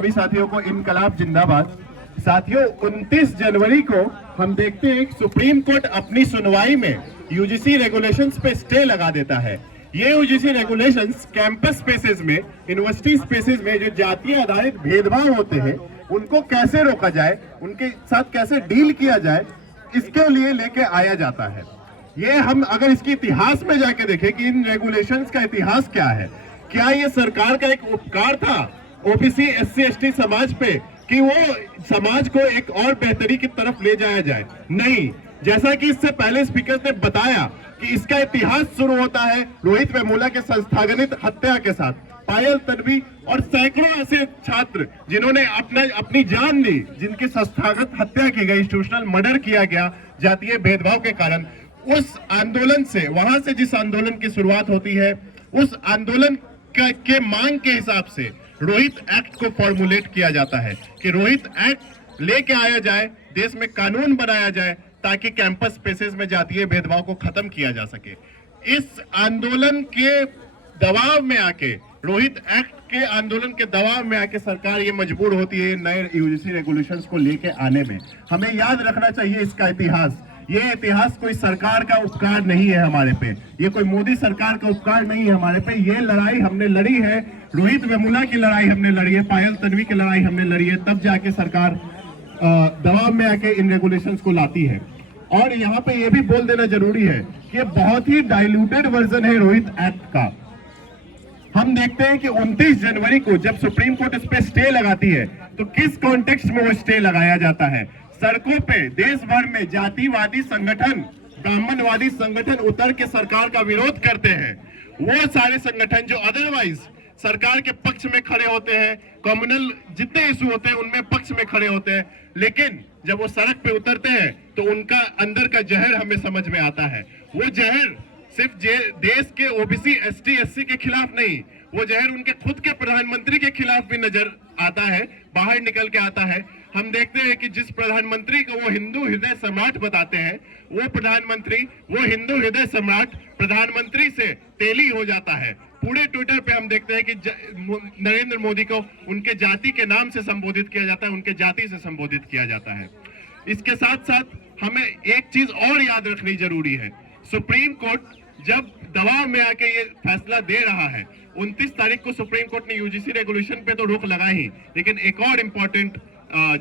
सभी साथियों को इनकलाब जिंदाबाद। साथियों 29 जनवरी को हम देखते हैं कि सुप्रीम कोर्ट अपनी सुनवाई में यूजीसी रेगुलेशंस पे स्टे लगा देता है। ये यूजीसी रेगुलेशंस कैंपस स्पेसेस में, यूनिवर्सिटी स्पेसेस में जो जातीय आधारित भेदभाव होते हैं उनको कैसे रोका जाए, उनके साथ कैसे डील किया जाए, इसके लिए लेके आया जाता है। ये हम अगर इसके इतिहास में जाके देखें कि इन रेगुलेशंस का इतिहास क्या है, क्या ये सरकार का एक उपकार था ओबीसी एससी एसटी समाज पे कि वो समाज को एक और बेहतरी की तरफ ले जाया जाए? नहीं। जैसा कि इससे पहले स्पीकर ने बताया कि इसका इतिहास शुरू होता है रोहित वेमुला के संस्थागत हत्या के साथ, पायल तन्वी और सैकड़ों ऐसे छात्र जिन्होंने अपनी जान दी, जिनकी संस्थागत हत्या की गई, इंस्टीट्यूशनल मर्डर किया गया जातीय भेदभाव के कारण। उस आंदोलन से, वहां से जिस आंदोलन की शुरुआत होती है, उस आंदोलन के मांग के हिसाब से रोहित एक्ट को फॉर्मुलेट किया जाता है कि रोहित एक्ट लेके आया जाए, देश में कानून बनाया जाए ताकि कैंपस स्पेसेस में जातीय भेदभाव को खत्म किया जा सके। इस आंदोलन के दबाव में आके, रोहित एक्ट के आंदोलन के दबाव में आके सरकार ये मजबूर होती है नए यूजीसी रेगुलेशंस को लेके आने में। हमें याद रखना चाहिए इसका इतिहास। ये इतिहास कोई सरकार का उपकार नहीं है हमारे पे, ये कोई मोदी सरकार का उपकार नहीं है हमारे पे। ये लड़ाई हमने लड़ी है, रोहित वेमुला की लड़ाई हमने लड़ी है, पायल तन्वी की लड़ाई हमने लड़ी है, तब जाके सरकार दबाव में आके इन रेगुलेशंस को लाती है। और यहाँ पे ये भी बोल देना जरूरी है कि ये बहुत ही डाइल्यूटेड वर्जन है रोहित एक्ट का। हम देखते हैं कि 29 जनवरी को जब सुप्रीम कोर्ट इस पे स्टे लगाती है तो किस कॉन्टेक्स्ट में वो स्टे लगाया जाता है। सड़कों पे देश भर में जातिवादी संगठन, ब्राह्मणवादी संगठन उतर के सरकार का विरोध करते हैं। वो सारे संगठन जो अदरवाइज सरकार के पक्ष में खड़े होते हैं, कम्युनल जितने इशू होते हैं उनमें पक्ष में खड़े होते हैं, लेकिन जब वो सड़क पे उतरते हैं तो उनका अंदर का जहर हमें समझ में आता है। वो जहर सिर्फ देश के ओबीसी एसटी एससी के खिलाफ नहीं, वो जहर उनके खुद के प्रधानमंत्री के खिलाफ भी नजर आता है, बाहर निकल के आता है। हम देखते हैं कि जिस प्रधानमंत्री को वो हिंदू हृदय सम्राट बताते हैं, वो प्रधानमंत्री, वो हिंदू हृदय सम्राट प्रधानमंत्री से तेली हो जाता है। पूरे ट्विटर पे हम देखते हैं कि नरेंद्र मोदी को उनके जाति के नाम से संबोधित किया जाता है, उनके जाति से संबोधित किया जाता है। इसके साथ साथ हमें एक चीज और याद रखनी जरूरी है। सुप्रीम कोर्ट जब दबाव में आके ये फैसला दे रहा है, 29 तारीख को सुप्रीम कोर्ट ने यूजीसी रेगुलेशन पे तो रोक लगाई ही, लेकिन एक और इम्पोर्टेंट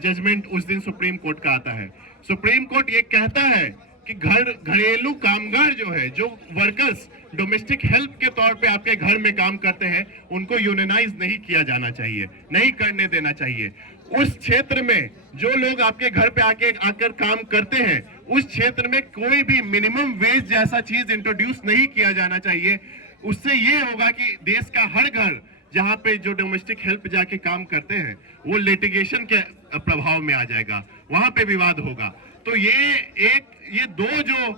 जजमेंट उस दिन सुप्रीम कोर्ट का आता है। सुप्रीम कोर्ट ये कहता है कि घरेलू कामगार जो है, जो वर्कर्स डोमेस्टिक हेल्प के तौर पे आपके घर में काम करते हैं, उनको यूनियनाइज नहीं किया जाना चाहिए, नहीं करने देना चाहिए। उस क्षेत्र में जो लोग आपके घर पे आकर काम करते हैं, उस क्षेत्र में कोई भी मिनिमम वेज जैसा चीज इंट्रोड्यूस नहीं किया जाना चाहिए। उससे ये होगा कि देश का हर घर जहां पे जो डोमेस्टिक हेल्प जाके काम करते हैं वो लिटिगेशन के प्रभाव में आ जाएगा, वहां पे विवाद होगा। तो ये दो जो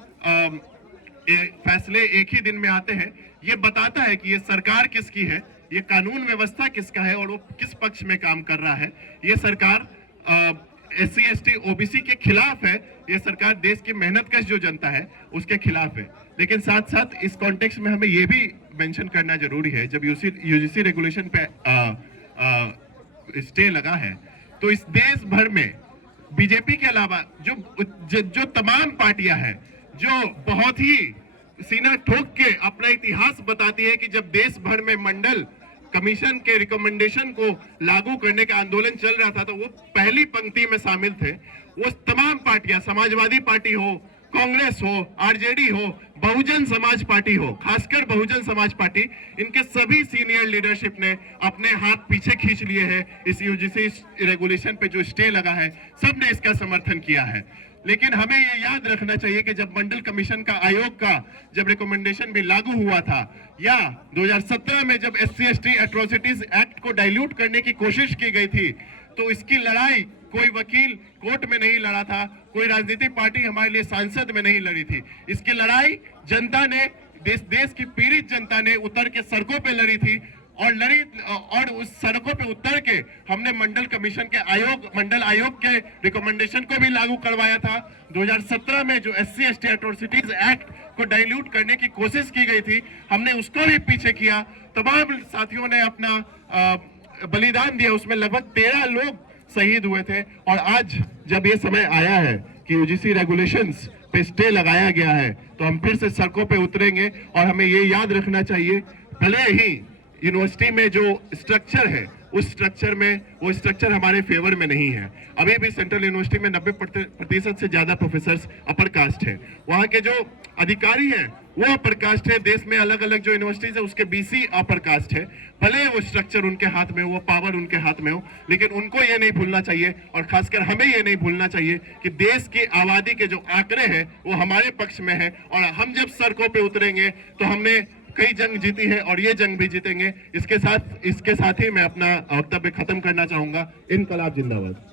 फैसले एक ही दिन में आते हैं, ये बताता है कि ये सरकार किसकी है, ये कानून व्यवस्था किसका है और वो किस पक्ष में काम कर रहा है। ये सरकार एससी एसटी ओबीसी के खिलाफ है, ये सरकार देश की मेहनतकश जो जनता है उसके खिलाफ है। लेकिन साथ साथ इस कॉन्टेक्स्ट में हमें ये भी मेंशन करना जरूरी है, जब यूजीसी रेगुलेशन पे स्टे लगा है तो इस देश भर में बीजेपी के अलावा जो तमाम पार्टियां हैं, जो बहुत ही सीना ठोक के अपना इतिहास बताती है कि जब देश भर में मंडल कमीशन के रिकमेंडेशन को लागू करने का आंदोलन चल रहा था तो वो पहली पंक्ति में शामिल थे। वो तमाम पार्टियां, समाजवादी पार्टी हो, कांग्रेस हो, आरजेडी हो, बहुजन समाज पार्टी हो, खासकर बहुजन समाज पार्टी, इनके सभी सीनियर लीडरशिप ने अपने हाथ पीछे खींच लिए हैं। इस यूजीसी रेगुलेशन पे जो स्टे लगा है, सबने इसका समर्थन किया है। लेकिन हमें ये याद रखना चाहिए कि जब मंडल कमीशन का आयोग का जब रिकमेंडेशन भी लागू हुआ था, या 2017 में जब एससी एसटी एट्रोसिटीज एक्ट को डाइल्यूट करने की कोशिश की गई थी, तो इसकी लड़ाई कोई वकील कोर्ट में नहीं लड़ा था, कोई राजनीतिक पार्टी हमारे लिए सांसद में नहीं लड़ी थी। इसकी लड़ाई जनता ने, देश की पीड़ित जनता ने उतर के सड़कों पे लड़ी थी और उस सड़कों पे उतर के हमने मंडल कमीशन के मंडल आयोग के रिकमेंडेशन को भी लागू करवाया था। 2017 में जो एससी एसटी एट्रोसिटीज एक्ट को डाइल्यूट करने की कोशिश की गई थी, हमने उसको भी पीछे किया। तमाम साथियों ने अपना बलिदान दिया उसमें लगभग 13 लोग शहीद हुए थे। और आज जब ये समय आया है कि यूजीसी रेगुलेशंस पे स्टे लगाया गया है, तो हम फिर से सड़कों पे उतरेंगे। और हमें ये याद रखना चाहिए, भले ही यूनिवर्सिटी में जो स्ट्रक्चर है उस स्ट्रक्चर में वो स्ट्रक्चर हमारे फेवर में नहीं है। अभी भी सेंट्रल यूनिवर्सिटी में 90% से ज्यादा प्रोफेसर अपर कास्ट है। वहाँ के जो अधिकारी हैं वो अपर कास्ट है। देश में अलग अलग जो यूनिवर्सिटीज है उसके बीसी अपर कास्ट है। भले वो स्ट्रक्चर उनके हाथ में हो, वो पावर उनके हाथ में हो, लेकिन उनको ये नहीं भूलना चाहिए और खासकर हमें ये नहीं भूलना चाहिए कि देश की आबादी के जो आंकड़े हैं वो हमारे पक्ष में है। और हम जब सड़कों पे उतरेंगे तो हमने कई जंग जीती है और ये जंग भी जीतेंगे। इसके साथ ही मैं अपना वक्तव्य खत्म करना चाहूंगा। इनकलाब जिंदाबाद।